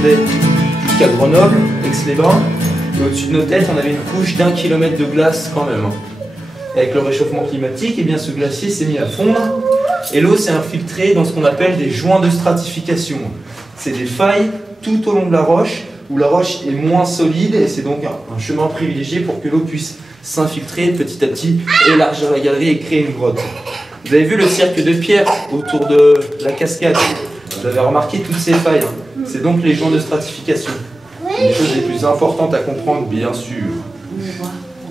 descendait jusqu'à Grenoble, Aix-les-Bains. Et au-dessus de nos têtes, on avait une couche d'1 kilomètre de glace quand même. Avec le réchauffement climatique, eh bien, ce glacier s'est mis à fondre et l'eau s'est infiltrée dans ce qu'on appelle des joints de stratification. C'est des failles tout au long de la roche où la roche est moins solide et c'est donc un chemin privilégié pour que l'eau puisse s'infiltrer petit à petit, élargir la galerie et créer une grotte. Vous avez vu le cirque de pierre autour de la cascade? Vous avez remarqué toutes ces failles. C'est donc les joints de stratification. Les choses les plus importantes à comprendre, bien sûr.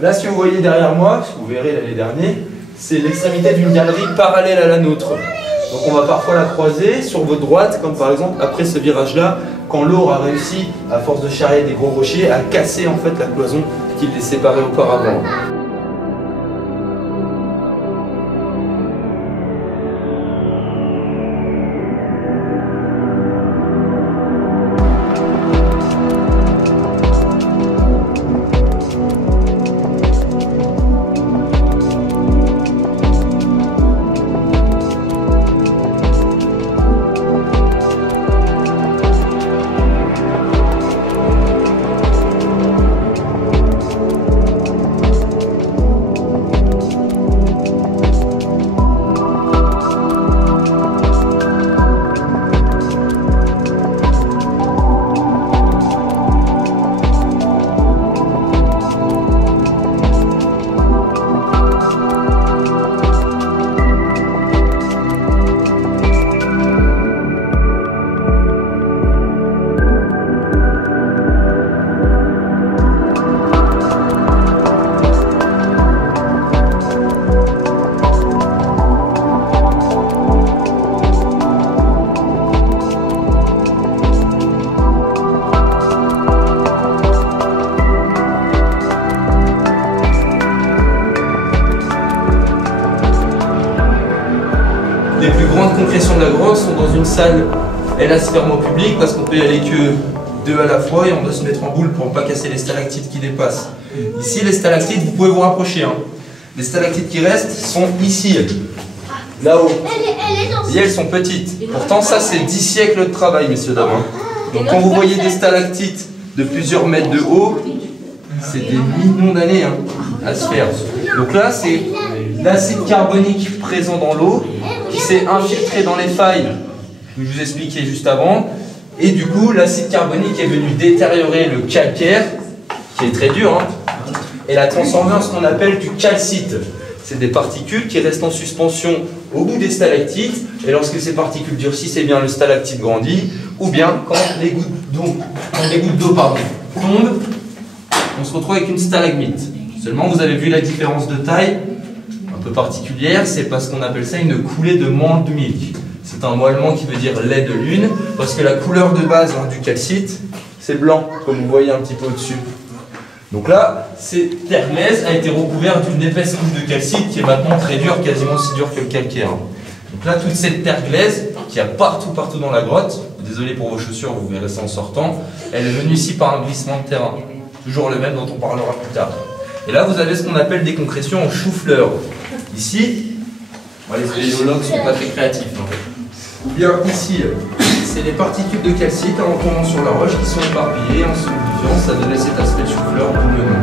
Là, si vous voyez derrière moi, vous verrez l'année dernière, c'est l'extrémité d'une galerie parallèle à la nôtre. Donc on va parfois la croiser sur votre droite, comme par exemple après ce virage-là, quand l'eau aura réussi, à force de charrier des gros rochers, à casser en fait la cloison qui les séparait auparavant. Les plus grandes concrétions de la grotte sont dans une salle, hélas fermée au public parce qu'on peut y aller que deux à la fois et on doit se mettre en boule pour ne pas casser les stalactites qui dépassent. Ici, les stalactites, vous pouvez vous rapprocher. Les stalactites qui restent sont ici, là-haut. Et elles sont petites. Pourtant, ça, c'est 10 siècles de travail, messieurs, dames. Donc, quand vous voyez des stalactites de plusieurs mètres de haut, c'est des millions d'années à se faire. Donc là, c'est l'acide carbonique présent dans l'eau qui s'est infiltré dans les failles que je vous expliquais juste avant. Et du coup, l'acide carbonique est venu détériorer le calcaire, qui est très dur, et l'a transformé en ce qu'on appelle du calcite. C'est des particules qui restent en suspension au bout des stalactites, et lorsque ces particules durcissent, eh bien le stalactite grandit, ou bien quand les gouttes d'eau tombent, on se retrouve avec une stalagmite. Seulement, vous avez vu la différence de taille un peu particulière, c'est parce qu'on appelle ça une coulée de Malt-Milk. C'est un mot allemand qui veut dire lait de lune, parce que la couleur de base du calcite, c'est blanc, comme vous voyez un petit peu au-dessus. Donc là, cette terre glaise a été recouverte d'une épaisse couche de calcite qui est maintenant très dure, quasiment aussi dure que le calcaire. Donc là, toute cette terre glaise, qu'il y a partout dans la grotte, désolé pour vos chaussures, vous verrez ça en sortant, elle est venue ici par un glissement de terrain. Toujours le même dont on parlera plus tard. Et là, vous avez ce qu'on appelle des concrétions en chou-fleur. Ici, les spéléologues ne sont pas très créatifs. Ou bien ici, c'est les particules de calcite en tombant sur la roche qui sont éparpillées, en solidifiant, ça donnait cet aspect de chou-fleur, d'où le nom.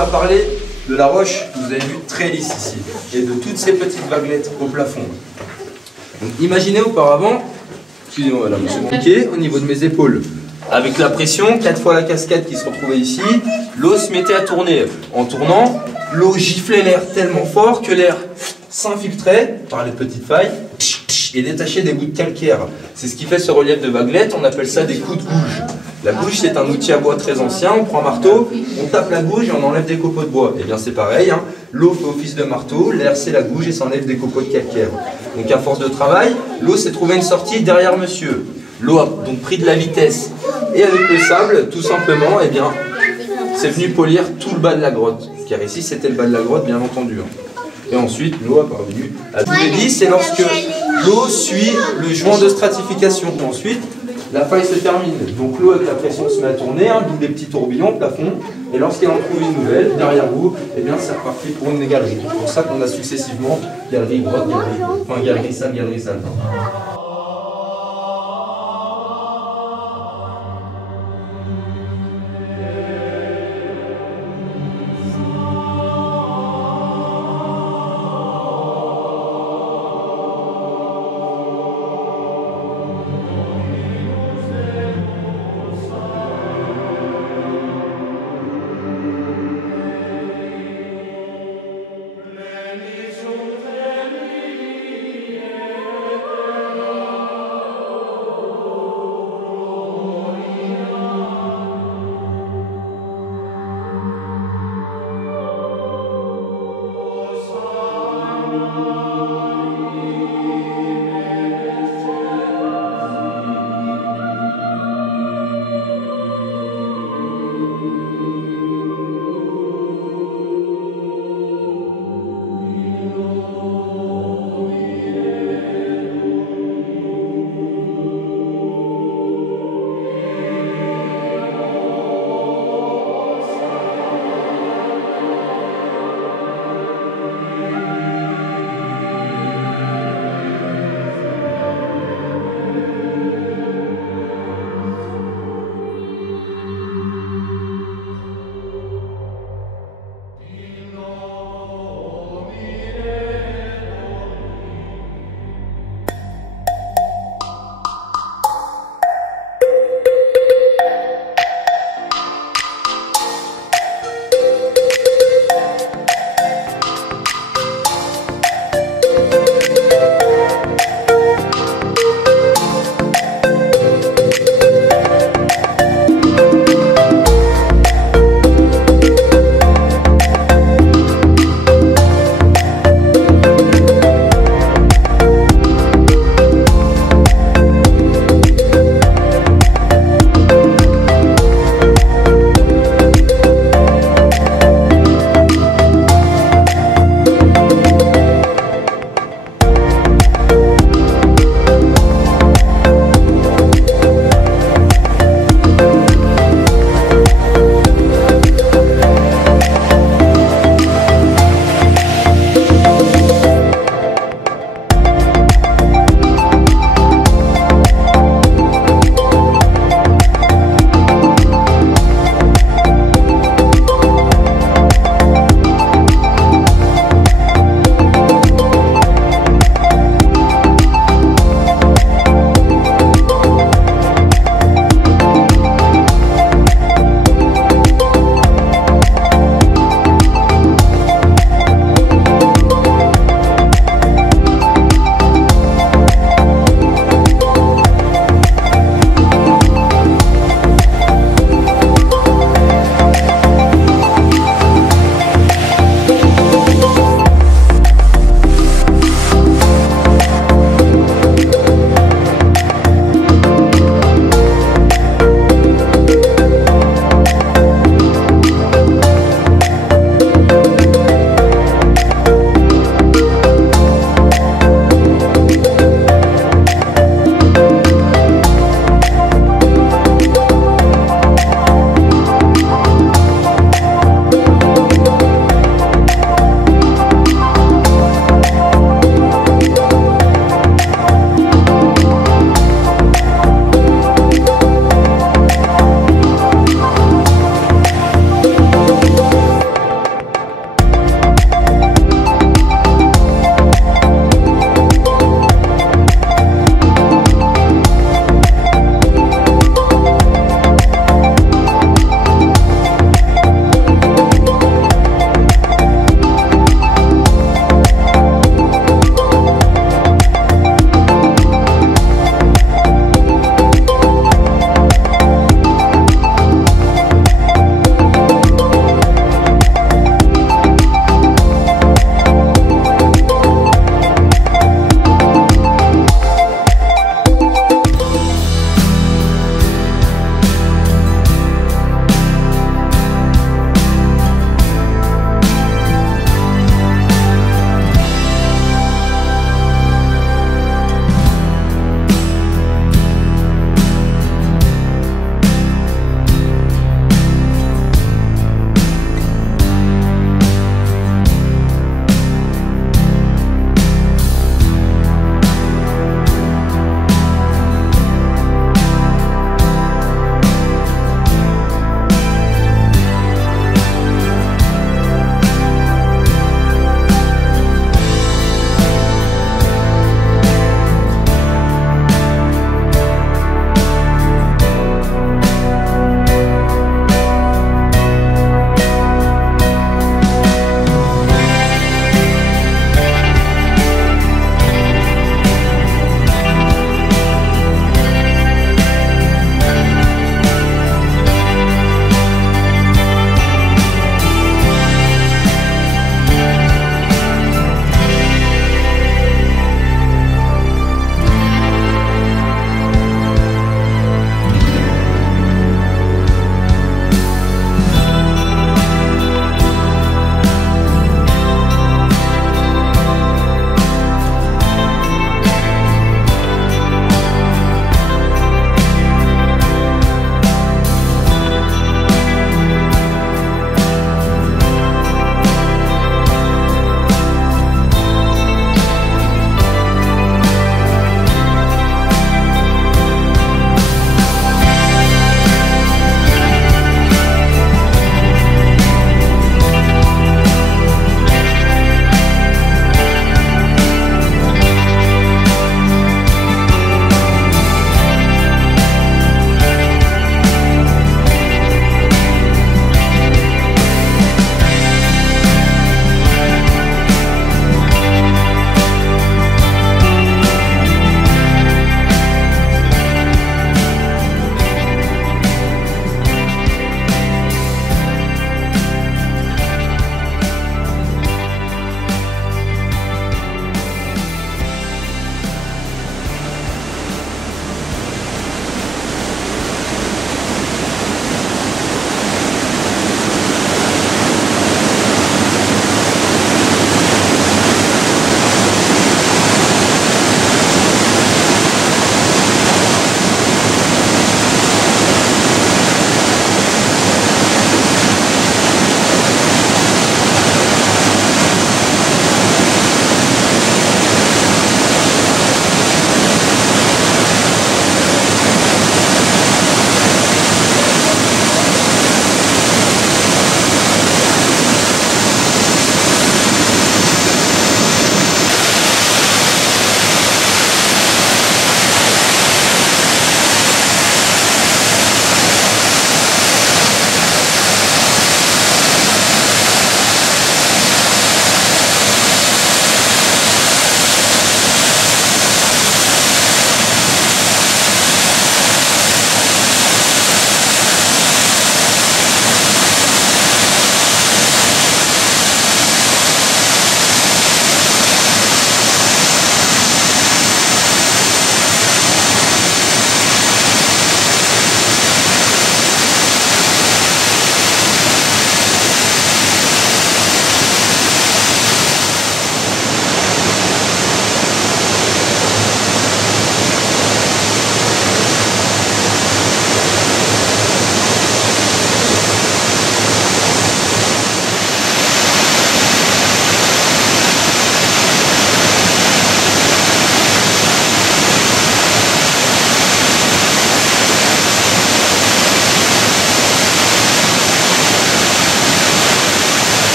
va parler de la roche que vous avez vue très lisse ici, et de toutes ces petites vaguelettes au plafond. Donc, imaginez auparavant, excusez-moi, là, c'est compliqué, au niveau de mes épaules. Avec la pression, 4 fois la casquette qui se retrouvait ici, l'eau se mettait à tourner. En tournant, l'eau giflait l'air tellement fort que l'air s'infiltrait par les petites failles et détachait des bouts de calcaire. C'est ce qui fait ce relief de vaguelettes, on appelle ça des coups de gouge. La gouge, c'est un outil à bois très ancien, on prend un marteau, on tape la gouge et on enlève des copeaux de bois. Et bien c'est pareil, hein. L'eau fait office de marteau, l'air c'est la gouge et ça enlève des copeaux de calcaire. Donc à force de travail, l'eau s'est trouvé une sortie derrière monsieur. L'eau a donc pris de la vitesse. Et avec le sable, tout simplement, eh bien, c'est venu polir tout le bas de la grotte. Car ici, c'était le bas de la grotte, bien entendu. Et ensuite, l'eau a parvenu à tous les 10. C'est lorsque l'eau suit le joint de stratification. Ensuite, la faille se termine. Donc l'eau avec la pression se met à tourner, hein, d'où des petits tourbillons au plafond. Et lorsqu'elle en trouve une nouvelle, derrière vous, eh bien, c'est reparti pour une galerie. C'est pour ça qu'on a successivement galerie droite, galerie gauche. Enfin, galerie salle, galerie salle.